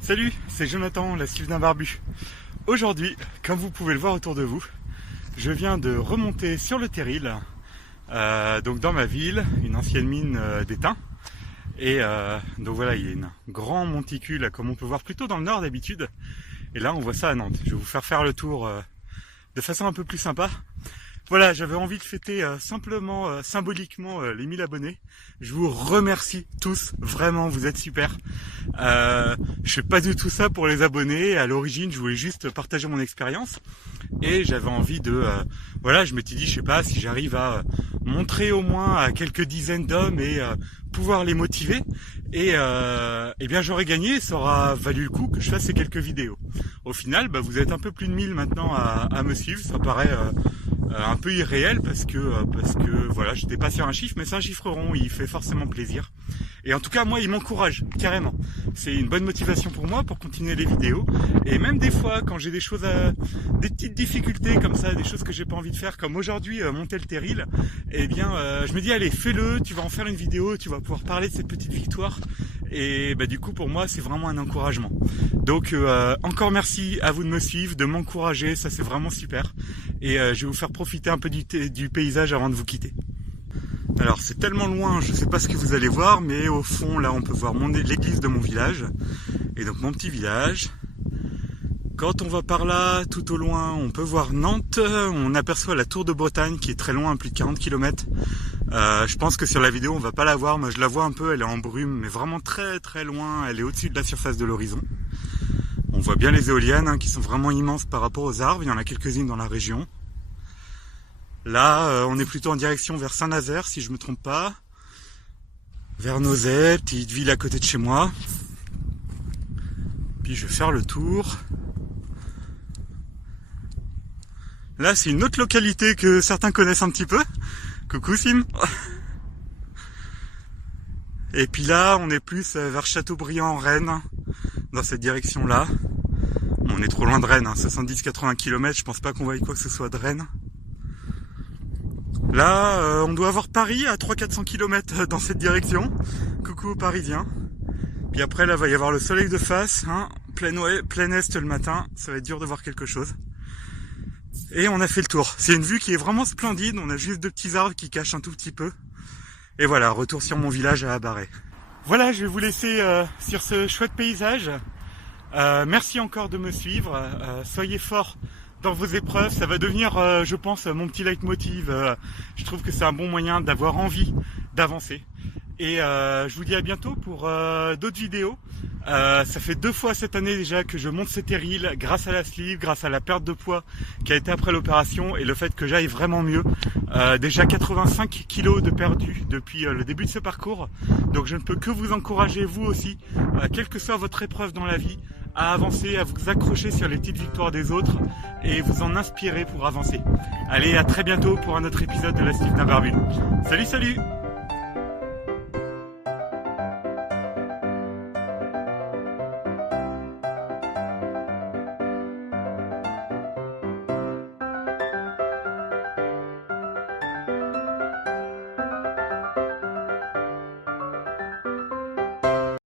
Salut, c'est Jonathan, la Steve d'un barbu. Aujourd'hui, comme vous pouvez le voir autour de vous, je viens de remonter sur le terril, donc dans ma ville, une ancienne mine d'étain. Et donc voilà, il y a un grand monticule, comme on peut voir plutôt dans le nord d'habitude. Et là, on voit ça à Nantes. Je vais vous faire le tour de façon un peu plus sympa. Voilà, j'avais envie de fêter simplement, symboliquement les 1000 abonnés. Je vous remercie tous, vraiment, vous êtes super. Je fais pas du tout ça pour les abonnés. À l'origine, je voulais juste partager mon expérience. Et j'avais envie de... voilà, je m'étais dit, je sais pas, si j'arrive à montrer au moins à quelques dizaines d'hommes et pouvoir les motiver, et bien j'aurais gagné, ça aura valu le coup que je fasse ces quelques vidéos. Au final, vous êtes un peu plus de 1000 maintenant à me suivre, ça paraît un peu irréel parce que voilà, j'étais pas sur un chiffre, mais c'est un chiffre rond, il fait forcément plaisir. Et en tout cas, moi, il m'encourage, carrément. C'est une bonne motivation pour moi, pour continuer les vidéos. Et même des fois, quand j'ai des choses des petites difficultés comme ça, des choses que j'ai pas envie de faire, comme aujourd'hui, monter le terril, eh bien, je me dis, allez, fais-le, tu vas en faire une vidéo, tu vas pouvoir parler de cette petite victoire. Et du coup, pour moi, c'est vraiment un encouragement. Donc, encore merci à vous de me suivre, de m'encourager, ça c'est vraiment super. Et je vais vous faire profiter un peu du paysage avant de vous quitter. Alors c'est tellement loin, je ne sais pas ce que vous allez voir, mais au fond là on peut voir l'église de mon village, et donc mon petit village. Quand on va par là, tout au loin, on peut voir Nantes, on aperçoit la tour de Bretagne qui est très loin, à plus de 40 km. Je pense que sur la vidéo on va pas la voir, moi je la vois un peu, elle est en brume, mais vraiment très très loin, elle est au-dessus de la surface de l'horizon. On voit bien les éoliennes qui sont vraiment immenses par rapport aux arbres, il y en a quelques-unes dans la région. Là, on est plutôt en direction vers Saint-Nazaire, si je me trompe pas. Vers Nozay, petite ville à côté de chez moi. Puis je vais faire le tour. Là, c'est une autre localité que certains connaissent un petit peu. Coucou Sim. Et puis là, on est plus vers Châteaubriand en Rennes, dans cette direction-là. On est trop loin de Rennes, 70-80 km, je pense pas qu'on voie quoi que ce soit de Rennes. Là, on doit avoir Paris à 300-400 km dans cette direction. Coucou aux Parisiens. Puis après, là, va y avoir le soleil de face, plein est le matin. Ça va être dur de voir quelque chose. Et on a fait le tour. C'est une vue qui est vraiment splendide. On a juste deux petits arbres qui cachent un tout petit peu. Et voilà, retour sur mon village à Abaret. Voilà, je vais vous laisser sur ce chouette paysage. Merci encore de me suivre. Soyez forts dans vos épreuves, ça va devenir, je pense, mon petit leitmotiv. Je trouve que c'est un bon moyen d'avoir envie d'avancer. Et je vous dis à bientôt pour d'autres vidéos. Ça fait 2 fois cette année déjà que je monte ces terrils grâce à la sleeve, grâce à la perte de poids qui a été après l'opération et le fait que j'aille vraiment mieux. Déjà 85 kilos de perdu depuis le début de ce parcours. Donc je ne peux que vous encourager, vous aussi, quelle que soit votre épreuve dans la vie, à avancer, à vous accrocher sur les petites victoires des autres et vous en inspirer pour avancer. Allez, à très bientôt pour un autre épisode de la Steve d'un barbu. Salut, salut!